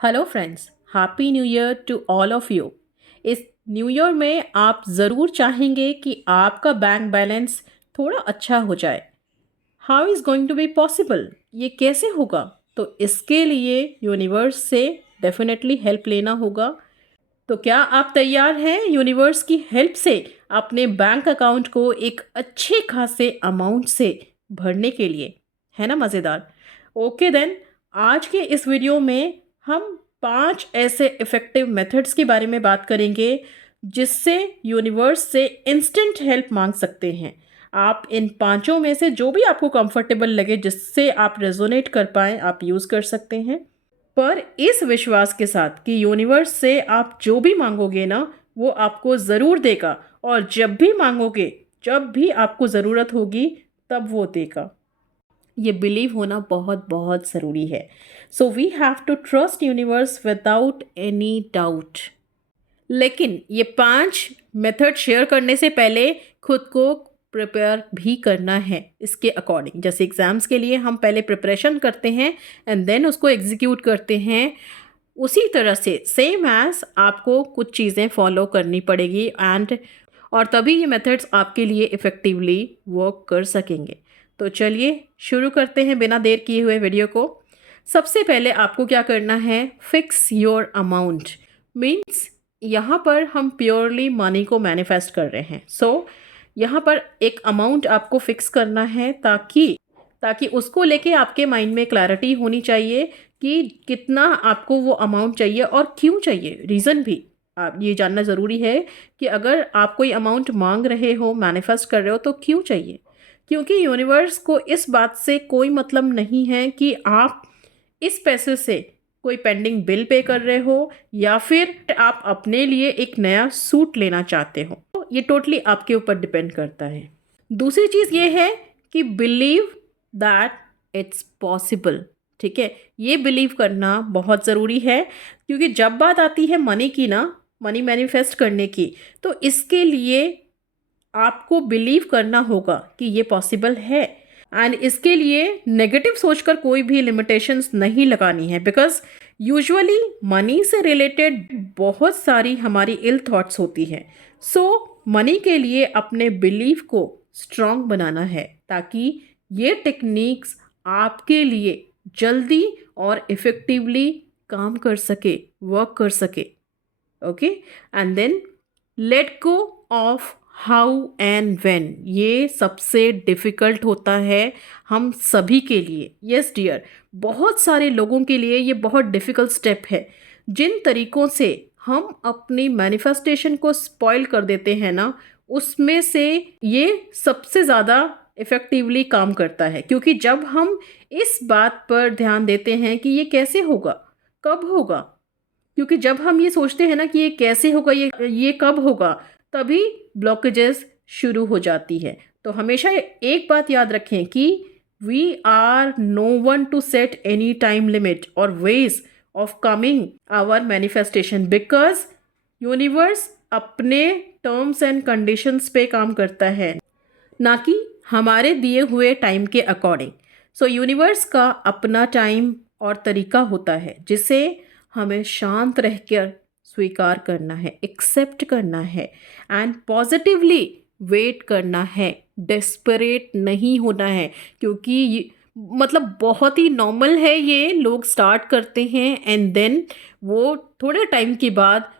Hello friends, happy new year to all of you. इस new year में आप ज़रूर चाहेंगे कि आपका बैंक बैलेंस थोड़ा अच्छा हो जाए। How is going to be possible? ये कैसे होगा? तो इसके लिए यूनिवर्स से डेफिनेटली हेल्प लेना होगा। तो क्या आप तैयार हैं यूनिवर्स की हेल्प से अपने बैंक अकाउंट को एक अच्छे खासे अमाउंट से भरने के लिए? है ना मज़ेदार? ओके देन, आज के इस वीडियो में हम 5 ऐसे इफ़ेक्टिव मेथड्स के बारे में बात करेंगे जिससे यूनिवर्स से इंस्टेंट हेल्प मांग सकते हैं। आप इन पांचों में से जो भी आपको कंफर्टेबल लगे, जिससे आप रेजोनेट कर पाएँ, आप यूज़ कर सकते हैं। पर इस विश्वास के साथ कि यूनिवर्स से आप जो भी मांगोगे ना, वो आपको ज़रूर देगा, और जब भी मांगोगे, जब भी आपको ज़रूरत होगी, तब वो देगा। ये बिलीव होना बहुत बहुत ज़रूरी है। So we have to trust universe without any doubt. लेकिन ये 5 मेथड शेयर करने से पहले खुद को प्रिपेयर भी करना है इसके अकॉर्डिंग। जैसे एग्ज़ाम्स के लिए हम पहले प्रिपरेशन करते हैं एंड देन उसको एग्जीक्यूट करते हैं, उसी तरह से सेम एज़ आपको कुछ चीज़ें फॉलो करनी पड़ेगी और तभी ये मेथड्स आपके लिए इफ़ेक्टिवली वर्क कर सकेंगे। तो चलिए शुरू करते हैं बिना देर किए हुए वीडियो को। सबसे पहले आपको क्या करना है, फिक्स योर अमाउंट। मीन्स यहाँ पर हम प्योरली मनी को मैनिफेस्ट कर रहे हैं। यहाँ पर एक अमाउंट आपको फिक्स करना है ताकि ताकि उसको लेके आपके माइंड में क्लैरिटी होनी चाहिए कि कितना आपको वो अमाउंट चाहिए और क्यों चाहिए, रीज़न भी आप ये जानना ज़रूरी है कि अगर आप कोई अमाउंट मांग रहे हो, मैनिफेस्ट कर रहे हो, तो क्यों चाहिए। क्योंकि यूनिवर्स को इस बात से कोई मतलब नहीं है कि आप इस पैसे से कोई पेंडिंग बिल पे कर रहे हो या फिर आप अपने लिए एक नया सूट लेना चाहते हो। तो ये टोटली आपके ऊपर डिपेंड करता है। दूसरी चीज़ ये है कि बिलीव दैट इट्स पॉसिबल। ठीक है, ये बिलीव करना बहुत ज़रूरी है, क्योंकि जब बात आती है मनी की ना, मनी मैनिफेस्ट करने की, तो इसके लिए आपको बिलीव करना होगा कि ये पॉसिबल है। एंड इसके लिए नेगेटिव सोचकर कोई भी लिमिटेशंस नहीं लगानी है, बिकॉज यूजुअली मनी से रिलेटेड बहुत सारी हमारी इल थॉट्स होती हैं। सो मनी के लिए अपने बिलीव को स्ट्रांग बनाना है ताकि ये टेक्निक्स आपके लिए जल्दी और इफ़ेक्टिवली काम कर सके, वर्क कर सके। Okay, and then let go of how and when. ये सबसे डिफ़िकल्ट होता है हम सभी के लिए। यस डियर, बहुत सारे लोगों के लिए ये बहुत डिफ़िकल्ट स्टेप है। जिन तरीक़ों से हम अपनी मैनिफेस्टेशन को स्पॉइल कर देते हैं ना, उसमें से ये सबसे ज़्यादा इफ़ेक्टिवली काम करता है, क्योंकि जब हम इस बात पर ध्यान देते हैं कि ये कैसे होगा, कब होगा, क्योंकि जब हम ये सोचते हैं ना कि ये कैसे होगा, ये कब होगा, तभी ब्लॉकेजेस शुरू हो जाती है। तो हमेशा एक बात याद रखें कि we are no one to set any time limit और ways of coming our manifestation, because universe अपने टर्म्स एंड कंडीशंस पे काम करता है, ना कि हमारे दिए हुए टाइम के अकॉर्डिंग। सो यूनिवर्स का अपना टाइम और तरीका होता है जिसे हमें शांत रहकर स्वीकार करना है, एक्सेप्ट करना है एंड पॉजिटिवली वेट करना है। डेस्परेट नहीं होना है, क्योंकि मतलब बहुत ही नॉर्मल है, ये लोग स्टार्ट करते हैं एंड देन वो थोड़े टाइम के बाद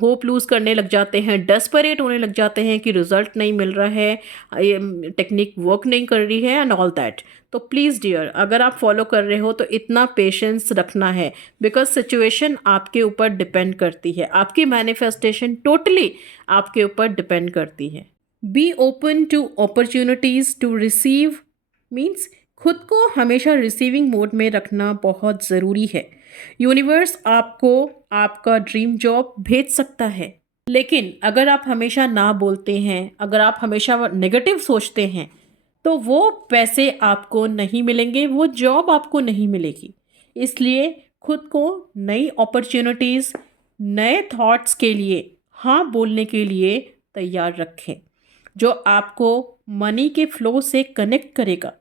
होप लूज़ करने लग जाते हैं, डेस्परेट होने लग जाते हैं कि रिजल्ट नहीं मिल रहा है, ये टेक्निक वर्क नहीं कर रही है एंड ऑल दैट। तो प्लीज़ डियर, अगर आप फॉलो कर रहे हो तो इतना पेशेंस रखना है, बिकॉज सिचुएशन आपके ऊपर डिपेंड करती है, आपकी मैनिफेस्टेशन टोटली आपके ऊपर डिपेंड करती है। Be open to opportunities to receive. Means खुद को हमेशा रिसीविंग मोड में रखना बहुत ज़रूरी है। यूनिवर्स आपको आपका ड्रीम जॉब भेज सकता है, लेकिन अगर आप हमेशा ना बोलते हैं, अगर आप हमेशा नेगेटिव सोचते हैं, तो वो पैसे आपको नहीं मिलेंगे, वो जॉब आपको नहीं मिलेगी। इसलिए खुद को नई अपॉर्चुनिटीज़, नए थॉट्स के लिए हाँ बोलने के लिए तैयार रखें, जो आपको मनी के फ्लो से कनेक्ट करेगा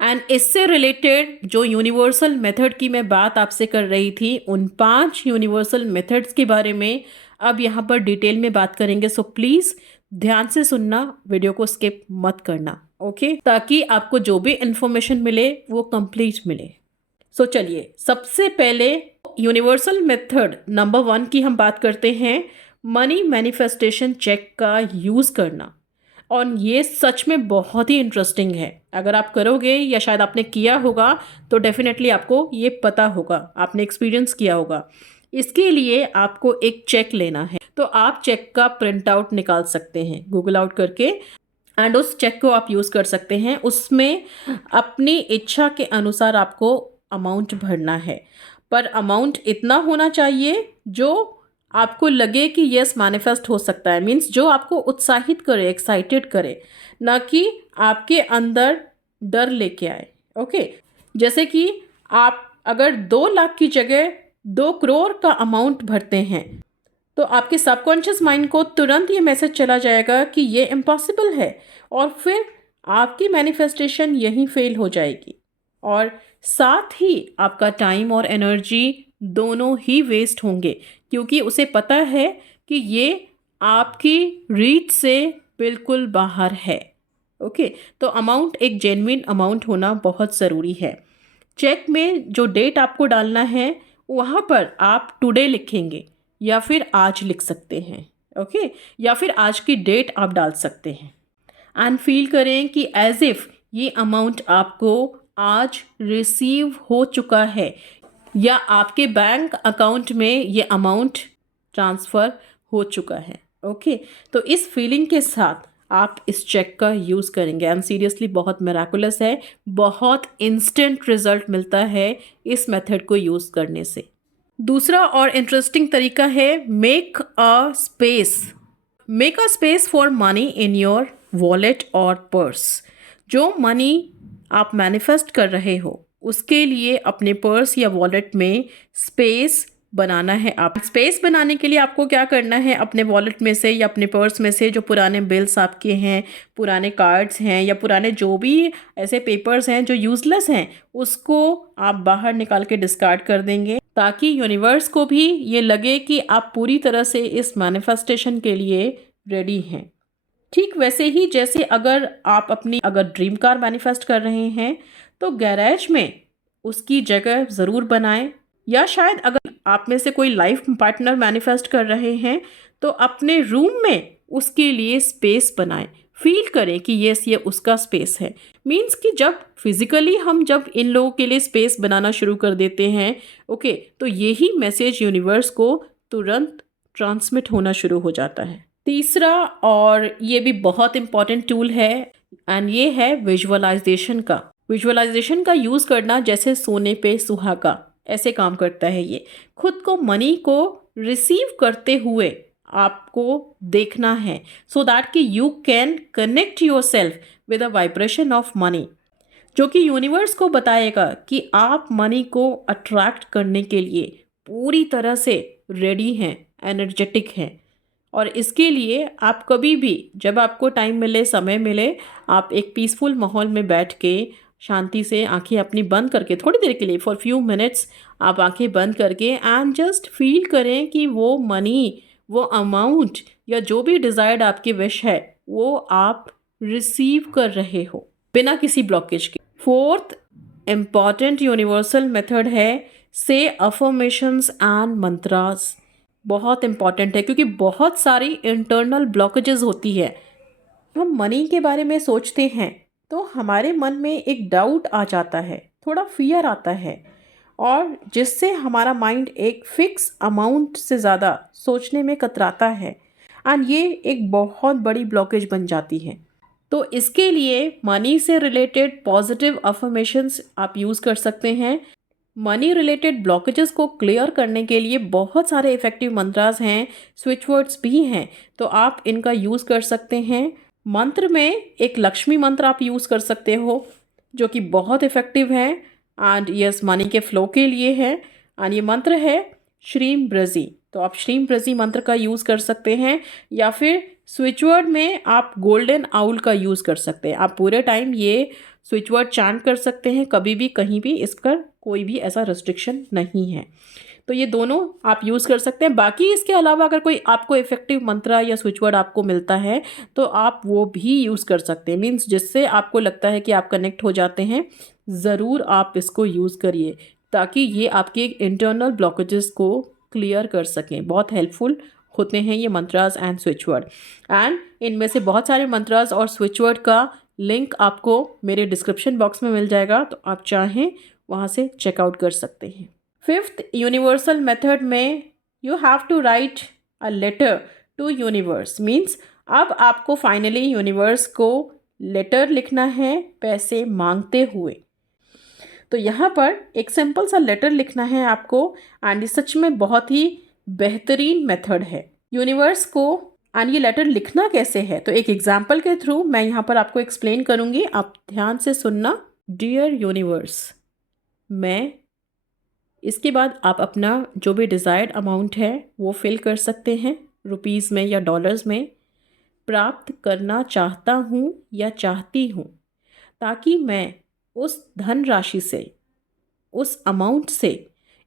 एंड इससे रिलेटेड जो यूनिवर्सल मेथड की मैं बात आपसे कर रही थी, उन 5 यूनिवर्सल मेथड्स के बारे में अब यहाँ पर डिटेल में बात करेंगे। सो प्लीज़ ध्यान से सुनना, वीडियो को स्किप मत करना, ओके, ताकि आपको जो भी इंफॉर्मेशन मिले वो कंप्लीट मिले। सो चलिए, सबसे पहले यूनिवर्सल मेथड नंबर 1 की हम बात करते हैं, मनी मैनिफेस्टेशन चेक का यूज़ करना। और ये सच में बहुत ही इंटरेस्टिंग है। अगर आप करोगे या शायद आपने किया होगा तो डेफिनेटली आपको ये पता होगा, आपने एक्सपीरियंस किया होगा। इसके लिए आपको एक चेक लेना है, तो आप चेक का प्रिंट आउट निकाल सकते हैं गूगल आउट करके, एंड उस चेक को आप यूज़ कर सकते हैं। उसमें अपनी इच्छा के अनुसार आपको अमाउंट भरना है, पर अमाउंट इतना होना चाहिए जो आपको लगे कि यस मैनिफेस्ट हो सकता है, मीन्स जो आपको उत्साहित करे, एक्साइटेड करे, ना कि आपके अंदर डर लेके आए। ओके, जैसे कि आप अगर 2 लाख की जगह 2 करोड़ का अमाउंट भरते हैं तो आपके सबकॉन्शियस माइंड को तुरंत ये मैसेज चला जाएगा कि ये इम्पॉसिबल है, और फिर आपकी मैनिफेस्टेशन यहीं फेल हो जाएगी, और साथ ही आपका टाइम और एनर्जी दोनों ही वेस्ट होंगे, क्योंकि उसे पता है कि ये आपकी रीच से बिल्कुल बाहर है। ओके, तो अमाउंट एक जेन्युइन अमाउंट होना बहुत ज़रूरी है। चेक में जो डेट आपको डालना है वहाँ पर आप टुडे लिखेंगे या फिर आज लिख सकते हैं, ओके, या फिर आज की डेट आप डाल सकते हैं, एंड फील करें कि एज इफ़ ये अमाउंट आपको आज रिसीव हो चुका है या आपके बैंक अकाउंट में ये अमाउंट ट्रांसफ़र हो चुका है। ओके, तो इस फीलिंग के साथ आप इस चेक का यूज़ करेंगे, एंड सीरियसली बहुत मिराकुलस है, बहुत इंस्टेंट रिजल्ट मिलता है इस मेथड को यूज़ करने से। दूसरा और इंटरेस्टिंग तरीका है make a space for money in your wallet और पर्स। जो मनी आप मैनिफेस्ट कर रहे हो उसके लिए अपने पर्स या वॉलेट में स्पेस बनाना है। आप स्पेस बनाने के लिए आपको क्या करना है, अपने वॉलेट में से या अपने पर्स में से जो पुराने बिल्स आपके हैं, पुराने कार्ड्स हैं, या पुराने जो भी ऐसे पेपर्स हैं जो यूज़लेस हैं, उसको आप बाहर निकाल के डिस्कार्ड कर देंगे, ताकि यूनिवर्स को भी ये लगे कि आप पूरी तरह से इस मैनिफेस्टेशन के लिए रेडी हैं। ठीक वैसे ही जैसे अगर आप अपनी ड्रीम कार मैनिफेस्ट कर रहे हैं तो गैरेज में उसकी जगह ज़रूर बनाएं, या शायद अगर आप में से कोई लाइफ पार्टनर मैनिफेस्ट कर रहे हैं तो अपने रूम में उसके लिए स्पेस बनाएं, फील करें कि यस ये उसका स्पेस है। मीन्स कि जब फिजिकली हम जब इन लोगों के लिए स्पेस बनाना शुरू कर देते हैं, ओके, तो यही मैसेज यूनिवर्स को तुरंत ट्रांसमिट होना शुरू हो जाता है। तीसरा, और ये भी बहुत इम्पॉर्टेंट टूल है, एंड ये है विजुअलाइजेशन का यूज़ करना, जैसे सोने पे सुहागा ऐसे काम करता है। ये खुद को मनी को रिसीव करते हुए आपको देखना है, सो दैट कि you can connect your self with a vibration of money, जो कि यूनिवर्स को बताएगा कि आप मनी को अट्रैक्ट करने के लिए पूरी तरह से रेडी हैं, एनर्जेटिक हैं। और इसके लिए आप कभी भी जब आपको टाइम मिले, समय मिले, आप एक पीसफुल माहौल में बैठ के शांति से आंखें अपनी बंद करके थोड़ी देर के लिए, फॉर फ्यू मिनट्स आप आंखें बंद करके एंड जस्ट फील करें कि वो मनी, वो अमाउंट या जो भी डिज़ायर्ड आपकी विश है वो आप रिसीव कर रहे हो बिना किसी ब्लॉकेज के। फोर्थ इम्पॉर्टेंट यूनिवर्सल मेथड है से अफर्मेशंस एंड मंत्रास। बहुत इम्पॉर्टेंट है क्योंकि बहुत सारी इंटरनल ब्लॉकेजेस होती है। हम मनी के बारे में सोचते हैं तो हमारे मन में एक डाउट आ जाता है, थोड़ा फियर आता है, और जिससे हमारा माइंड एक फिक्स अमाउंट से ज़्यादा सोचने में कतराता है, एंड ये एक बहुत बड़ी ब्लॉकेज बन जाती है। तो इसके लिए मनी से रिलेटेड पॉजिटिव अफर्मेशंस आप यूज़ कर सकते हैं। मनी रिलेटेड ब्लॉकेजेस को क्लियर करने के लिए बहुत सारे इफ़ेक्टिव मंत्रास हैं, स्विच वर्ड्स भी हैं, तो आप इनका यूज़ कर सकते हैं। मंत्र में एक लक्ष्मी मंत्र आप यूज़ कर सकते हो जो कि बहुत इफ़ेक्टिव है, एंड यस मनी के फ्लो के लिए है, एंड ये मंत्र है श्रीम ब्रजी, तो आप श्रीम ब्रजी मंत्र का यूज़ कर सकते हैं। या फिर स्विच वर्ड में आप गोल्डन आउल का यूज़ कर सकते हैं। आप पूरे टाइम ये स्विच वर्ड चैंट कर सकते हैं कभी भी कहीं भी, इसका कोई भी ऐसा रिस्ट्रिक्शन नहीं है। तो ये दोनों आप यूज़ कर सकते हैं। बाकी इसके अलावा अगर कोई आपको इफ़ेक्टिव मंत्रा या स्विच वर्ड आपको मिलता है तो आप वो भी यूज़ कर सकते हैं। मीन्स जिससे आपको लगता है कि आप कनेक्ट हो जाते हैं, ज़रूर आप इसको यूज़ करिए ताकि ये आपके इंटरनल ब्लॉकेजेस को क्लियर कर सकें। बहुत हेल्पफुल होते हैं ये mantras and switch word. And इनमें से बहुत सारे मंत्रास और स्विच वर्ड का लिंक आपको मेरे डिस्क्रिप्शन बॉक्स में मिल जाएगा, तो आप चाहें वहाँ से चेकआउट कर सकते हैं। फिफ्थ यूनिवर्सल मेथड में you have to write a letter to universe. Means अब आपको फाइनली यूनिवर्स को लेटर लिखना है पैसे मांगते हुए। तो यहाँ पर एक सिंपल सा लेटर लिखना है आपको, एंड ये सच में बहुत ही बेहतरीन मेथड है यूनिवर्स को। एंड ये लेटर लिखना कैसे है, तो एक एग्जाम्पल के थ्रू मैं यहाँ पर आपको एक्सप्लेन करूँगी, आप ध्यान से सुनना। डियर यूनिवर्स, मैं, इसके बाद आप अपना जो भी डिज़ायर्ड अमाउंट है वो फिल कर सकते हैं रुपीज़ में या डॉलर्स में। प्राप्त करना चाहता हूँ या चाहती हूँ ताकि मैं उस धनराशि से, उस अमाउंट से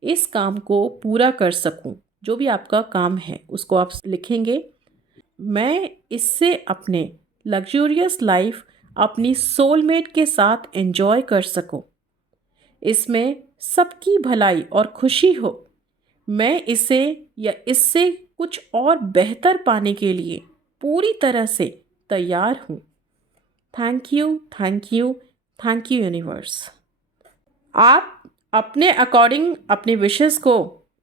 इस काम को पूरा कर सकूं। जो भी आपका काम है उसको आप लिखेंगे। मैं इससे अपने लग्जूरियस लाइफ अपनी सोलमेट के साथ एंजॉय कर सकूं, इसमें सबकी भलाई और खुशी हो। मैं इसे या इससे कुछ और बेहतर पाने के लिए पूरी तरह से तैयार हूँ। Thank you, thank you, thank you universe. आप अपने अकॉर्डिंग अपनी विशेस को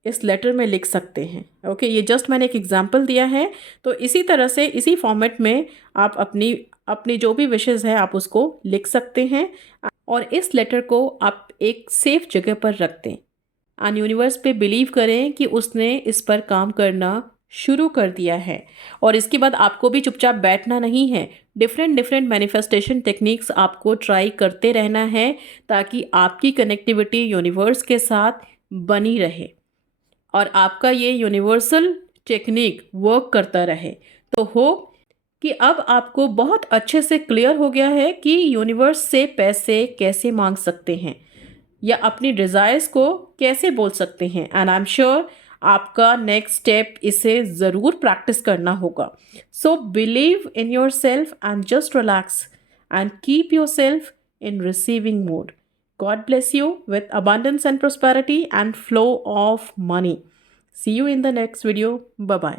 इस लेटर में लिख सकते हैं। ओके, ये जस्ट मैंने एक एग्जांपल दिया है। तो इसी तरह से इसी फॉर्मेट में आप अपनी अपनी जो भी विशेस है आप उसको लिख सकते हैं, और इस लेटर को आप एक सेफ जगह पर रख दें। एंड यूनिवर्स पे बिलीव करें कि उसने इस पर काम करना शुरू कर दिया है, और इसके बाद आपको भी चुपचाप बैठना नहीं है। डिफरेंट मैनिफेस्टेशन टेक्निक्स आपको ट्राई करते रहना है ताकि आपकी कनेक्टिविटी यूनिवर्स के साथ बनी रहे और आपका ये यूनिवर्सल टेक्निक वर्क करता रहे। तो हो कि अब आपको बहुत अच्छे से क्लियर हो गया है कि यूनिवर्स से पैसे कैसे मांग सकते हैं या अपनी डिज़ायर्स को कैसे बोल सकते हैं। एंड आई एम श्योर आपका नेक्स्ट स्टेप इसे ज़रूर प्रैक्टिस करना होगा। So believe in your self and just relax and keep your self in receiving mode. God bless you with abundance and prosperity and flow of money. See you in the next video. Bye bye.